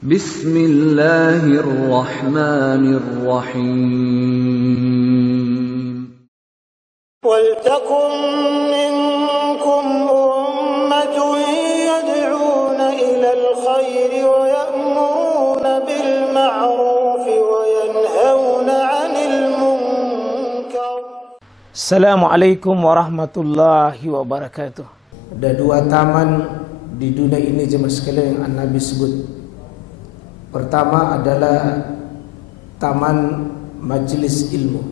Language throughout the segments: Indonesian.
Bismillahirrahmanirrahim. وَلْتَكُنْ مِنْكُمْ أُمَّةٌ يَدْعُونَ إِلَى الْخَيْرِ وَيَأْمُرُونَ بِالْمَعْرُوفِ وَيَنْهَوْنَ عَنِ الْمُنْكَرِ. Assalamualaikum warahmatullahi wabarakatuh. Ada dua taman di dunia ini jemaah sekalian yang Nabi sebut. Pertama adalah taman majelis ilmu.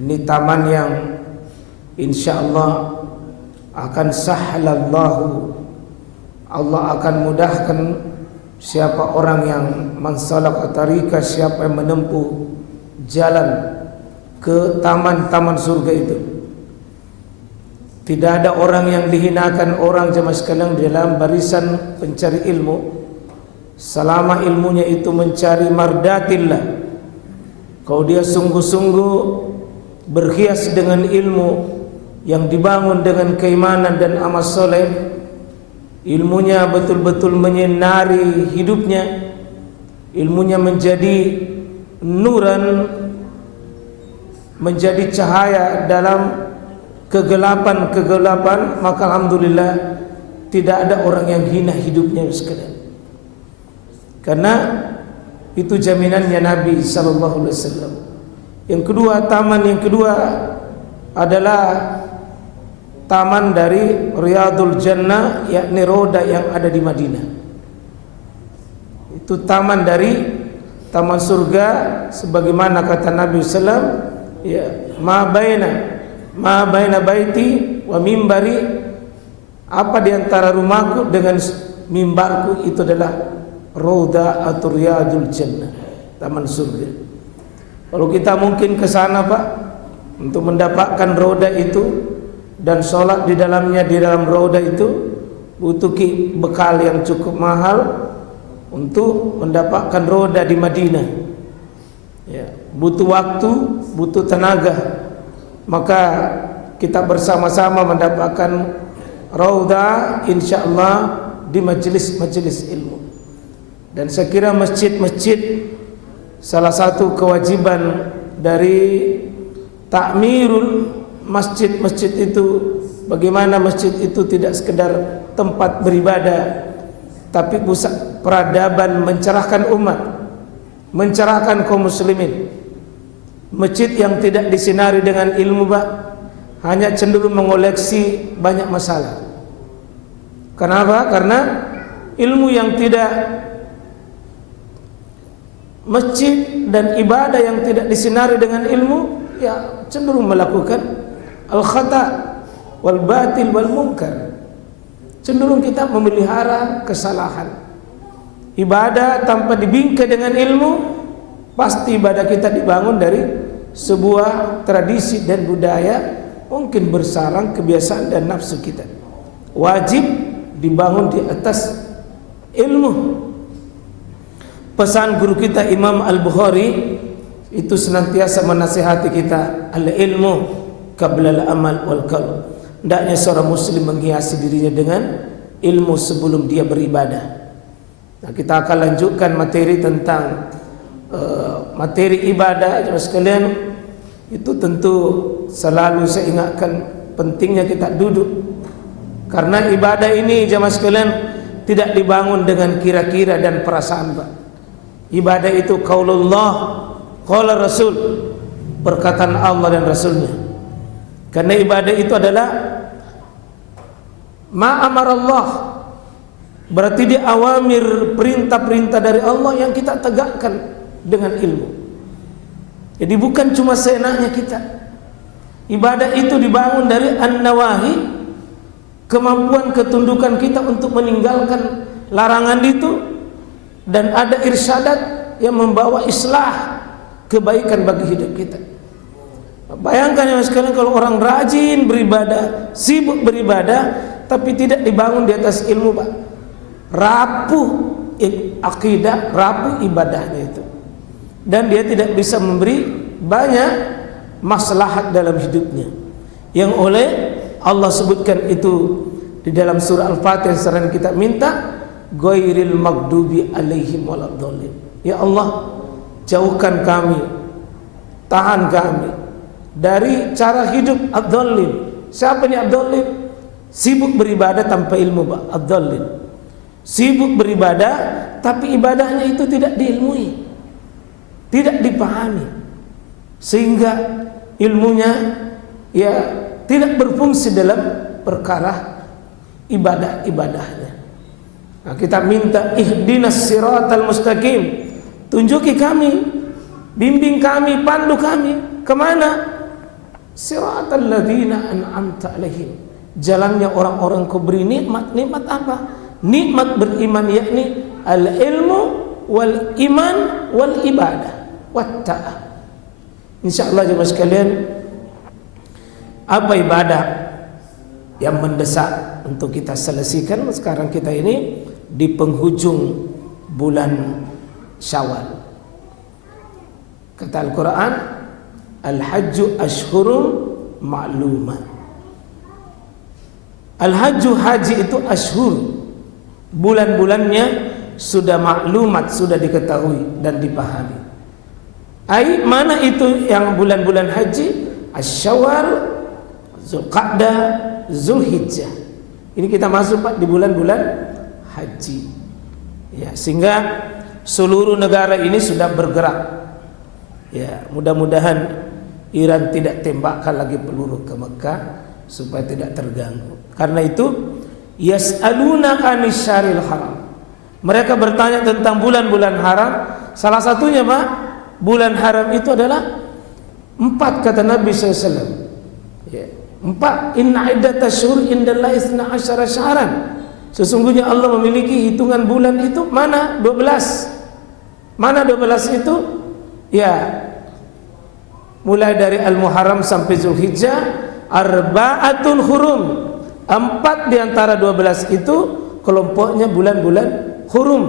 Ini taman yang insyaallah akan sahhalallahu, Allah akan mudahkan siapa orang yang mansalak tariqah, siapa yang menempuh jalan ke taman-taman surga itu. Tidak ada orang yang dihinakan orang jemaah sekalian dalam barisan pencari ilmu selama ilmunya itu mencari mardatillah. Kalau dia sungguh-sungguh berhias dengan ilmu yang dibangun dengan keimanan dan amal soleh, ilmunya betul-betul menyinari hidupnya, ilmunya menjadi nuran, menjadi cahaya dalam kegelapan, maka alhamdulillah tidak ada orang yang hina hidupnya sekalian. Karena itu jaminannya Nabi sallallahu alaihi wasallam. Yang kedua, taman yang kedua adalah taman dari Riyadul Jannah, yakni roda yang ada di Madinah. Itu taman dari taman surga, sebagaimana kata Nabi sallam, ya, ma baina baiti wa mimbari, apa di antara rumahku dengan mimbarku itu adalah roda atau Riyadul Jannah, taman surga. Kalau kita mungkin ke sana Pak untuk mendapatkan roda itu dan sholat di dalamnya, di dalam roda itu butuh bekal yang cukup mahal untuk mendapatkan roda di Madinah. Ya, butuh waktu, butuh tenaga. Maka kita bersama-sama mendapatkan roda insyaallah di majelis-majelis ilmu. Dan saya kira masjid-masjid, salah satu kewajiban dari takmirul masjid-masjid itu, bagaimana masjid itu tidak sekedar tempat beribadah, tapi pusat peradaban, mencerahkan umat, mencerahkan kaum muslimin. Masjid yang tidak disinari dengan ilmu Pak, hanya cenderung mengoleksi banyak masalah. Kenapa? Karena ilmu yang tidak, masjid dan ibadah yang tidak disinari dengan ilmu, ya cenderung melakukan al-khata wal batil wal munkar. Cenderung kita memelihara kesalahan. Ibadah tanpa dibingkai dengan ilmu, pasti ibadah kita dibangun dari sebuah tradisi dan budaya, mungkin bersarang kebiasaan dan nafsu kita. Wajib dibangun di atas ilmu. Pesan guru kita Imam Al-Bukhari itu senantiasa menasihati kita, al-ilmu qabla al-amal wal qalb. Hendaknya seorang muslim menghiasi dirinya dengan ilmu sebelum dia beribadah. Nah, kita akan lanjutkan materi tentang materi ibadah jemaah sekalian. Itu tentu selalu saya ingatkan pentingnya kita duduk, karena ibadah ini jemaah sekalian tidak dibangun dengan kira-kira dan perasaan Pak. Ibadah itu qaulullah, qala Rasul, perkataan Allah dan Rasulnya. Karena ibadah itu adalah ma amarallah, berarti dia awamir, perintah-perintah dari Allah yang kita tegakkan dengan ilmu. Jadi bukan cuma seenaknya kita. Ibadah itu dibangun dari an-nawahi, kemampuan ketundukan kita untuk meninggalkan larangan itu, dan ada irsyadat yang membawa islah, kebaikan bagi hidup kita. Bayangkan ya sekalian, kalau orang rajin beribadah, sibuk beribadah, tapi tidak dibangun di atas ilmu Pak, rapuh akidah, rapuh ibadahnya itu, dan dia tidak bisa memberi banyak maslahat dalam hidupnya, yang oleh Allah sebutkan itu di dalam surah Al-Fatihah. Sering kita minta ghairil maghdubi alaihim waladdallin. Ya Allah, jauhkan kami, tahan kami dari cara hidup ad-dhallin. Siapa ini ad-dhallin? Sibuk beribadah tanpa ilmu, ad-dhallin. Sibuk beribadah tapi ibadahnya itu tidak diilmui, tidak dipahami, sehingga ilmunya ya tidak berfungsi dalam perkara ibadah-ibadahnya. Nah, kita minta ihdinas siratal mustaqim, tunjuki kami, bimbing kami, pandu kami kemana? Siratal ladzina an'amta alaihim, jalannya orang-orang kau beri nikmat. Nikmat apa? Nikmat beriman, yakni al-ilmu wal iman wal ibadah wat ta'ah. Insyaallah jemaah sekalian, apa ibadah yang mendesak untuk kita selesaikan sekarang kita ini di penghujung bulan Syawal? Kata Al-Quran, al-hajju ashhurum ma'lumat. Al-hajju, haji itu ashhur, bulan-bulannya sudah maklumat, sudah diketahui dan dipahami. Ai, mana itu yang bulan-bulan haji? Asy-Syawal, Zulqa'dah, Zulhijjah. Ini kita masuk Pak di bulan-bulan haji. Ya, sehingga seluruh negara ini sudah bergerak. Ya, mudah-mudahan Iran tidak tembakkan lagi peluru ke Mekah supaya tidak terganggu. Karena itu yas'alunaka 'anil syahril haram. Mereka bertanya tentang bulan-bulan haram. Salah satunya Pak, bulan haram itu adalah 4 kata Nabi SAW. Ya, 4. Inna iddatash syuhur indallahi 12 syahran. Sesungguhnya Allah memiliki hitungan bulan itu mana? 12. Mana 12 itu? Ya, mulai dari Al-Muharram sampai Zulhijjah, arba'atun hurum. 4 di antara 12 itu kelompoknya bulan-bulan hurum,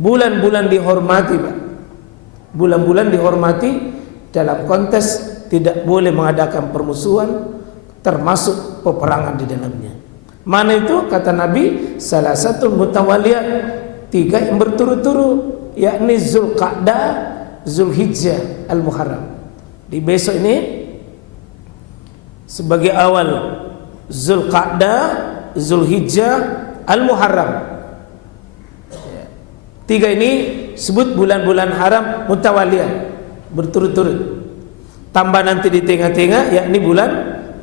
bulan-bulan dihormati Pak. Bulan-bulan dihormati dalam konteks tidak boleh mengadakan permusuhan, termasuk peperangan di dalamnya. Mana itu? Kata Nabi, salah satu mutawaliyat, 3 yang berturut-turut, yakni Zulqa'dah, Zulhijjah, Al-Muharram. Di besok ini sebagai awal Zulqa'dah, Zulhijjah, Al-Muharram. 3 ini sebut bulan-bulan haram mutawaliyah, berturut-turut. Tambah nanti di tengah-tengah yakni bulan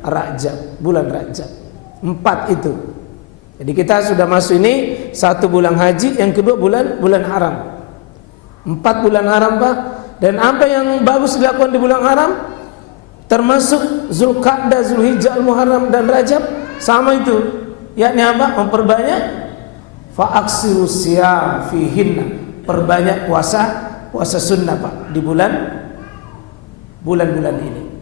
Rajab, bulan Rajab. 4 itu. Jadi kita sudah masuk ini 1 bulan haji, yang kedua bulan haram. 4 bulan haram Pak. Dan apa yang bagus dilakukan di bulan haram? Termasuk Zulqa'dah, Zulhijjah, Al-Muharram dan Rajab sama itu. Yakni apa? Memperbanyak fa'aksiru siyam fihinna, perbanyak puasa sunnah Pak di bulan-bulan ini.